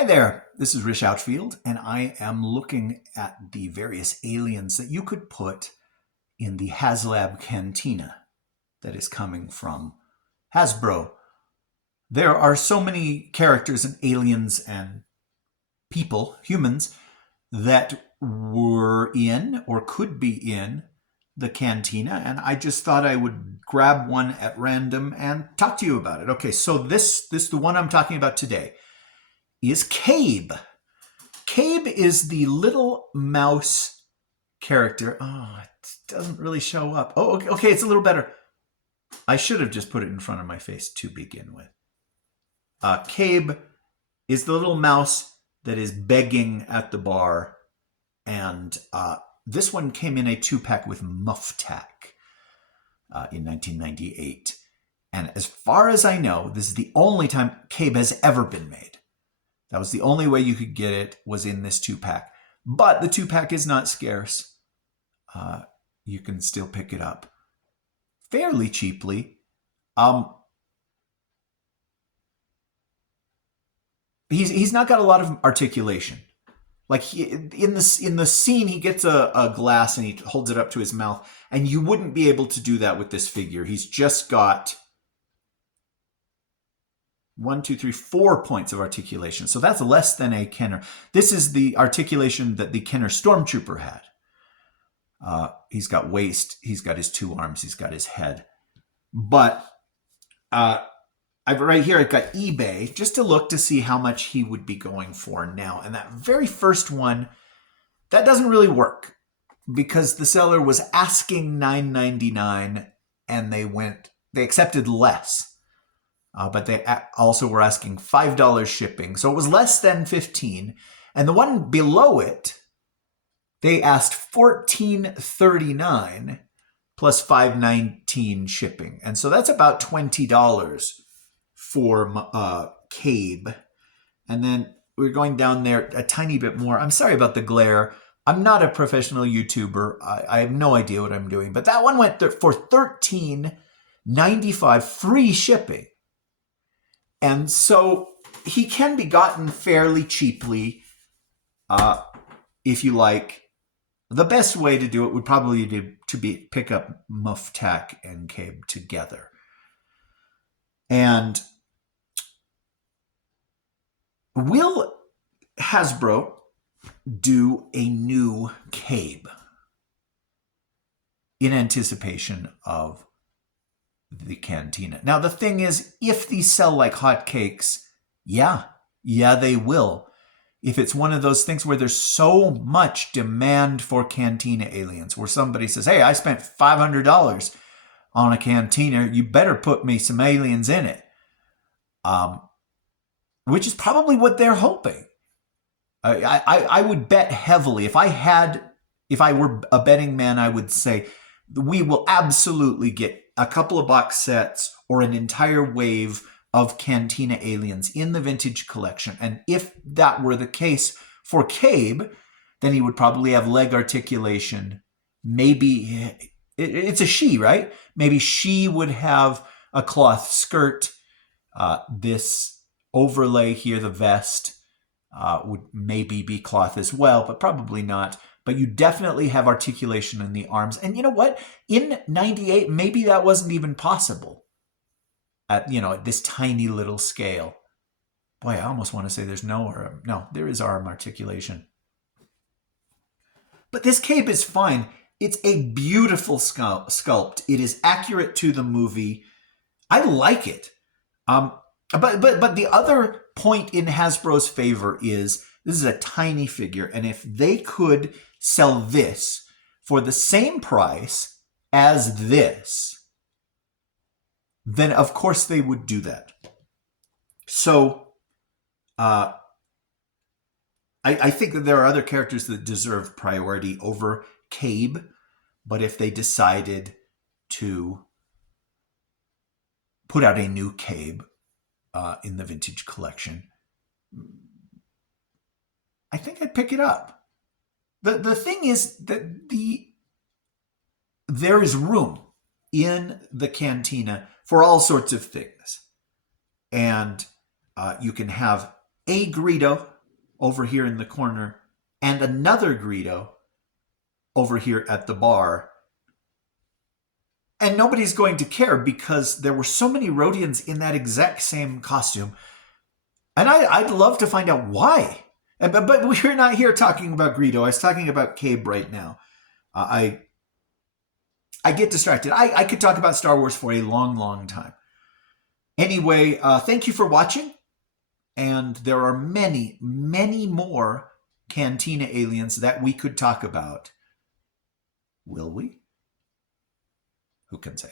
Hi there, this is Rish Outfield, and I am looking at the various aliens that you could put in the HasLab Cantina that is coming from Hasbro. There are so many characters and aliens and people, humans, that were in or could be in the cantina, and I just thought I would grab one at random and talk to you about it. Okay, so the one I'm talking about today is Kabe. Kabe is the little mouse character. Oh, it doesn't really show up. Oh, okay, it's a little better. I should have just put it in front of my face to begin with. Kabe is the little mouse that is begging at the bar, and this one came in a 2-pack with Muff-Tack in 1998. And as far as I know, this is the only time Kabe has ever been made. That was the only way you could get it, was in this 2-pack. But the 2-pack is not scarce. You can still pick it up fairly cheaply. He's not got a lot of articulation. Like in the scene, he gets a glass and he holds it up to his mouth, and you wouldn't be able to do that with this figure. He's just got 4 points of articulation. So that's less than a Kenner. This is the articulation that the Kenner Stormtrooper had. He's got waist, he's got his 2 arms, he's got his head. But right here, I've got eBay just to look to see how much he would be going for now. And that very first one, that doesn't really work because the seller was asking $9.99 and they accepted less. But they also were asking $5 shipping. So it was less than $15. And the one below it, they asked $14.39 plus $5.19 shipping. And so that's about $20 for Kabe. And then we're going down there a tiny bit more. I'm sorry about the glare. I'm not a professional YouTuber. I have no idea what I'm doing. But that one went for $13.95 free shipping. And so he can be gotten fairly cheaply if you like. The best way to do it would probably be pick up Muff-Tack and Kabe together. And will Hasbro do a new Kabe in anticipation of the Cantina? Now, the thing is, if these sell like hotcakes, yeah, they will. If it's one of those things where there's so much demand for Cantina aliens, where somebody says, hey, I spent $500 on a Cantina, you better put me some aliens in it. Which is probably what they're hoping. I would bet heavily. If I were a betting man, I would say we will absolutely get a couple of box sets or an entire wave of Cantina aliens in the vintage collection. And if that were the case for Kabe, then he would probably have leg articulation. Maybe it's a she, right? Maybe she would have a cloth skirt. This overlay here, the vest, would maybe be cloth as well, but probably not. But you definitely have articulation in the arms. And you know what? In 98, maybe that wasn't even possible at this tiny little scale. Boy, I almost want to say there's no arm. No, there is arm articulation. But this Kabe is fine. It's a beautiful sculpt. It is accurate to the movie. I like it. But the other point in Hasbro's favor is this is a tiny figure, and if they could sell this for the same price as this, then of course they would do that. So I think that there are other characters that deserve priority over Kabe, but if they decided to put out a new Kabe in the vintage collection, I think I'd pick it up. The thing is that there is room in the Cantina for all sorts of things. And you can have a Greedo over here in the corner and another Greedo over here at the bar. And nobody's going to care because there were so many Rhodians in that exact same costume. And I'd love to find out why. But we're not here talking about Greedo. I was talking about Kabe right now. I get distracted. I could talk about Star Wars for a long, long time. Anyway, thank you for watching. And there are many, many more Cantina aliens that we could talk about. Will we? Who can say?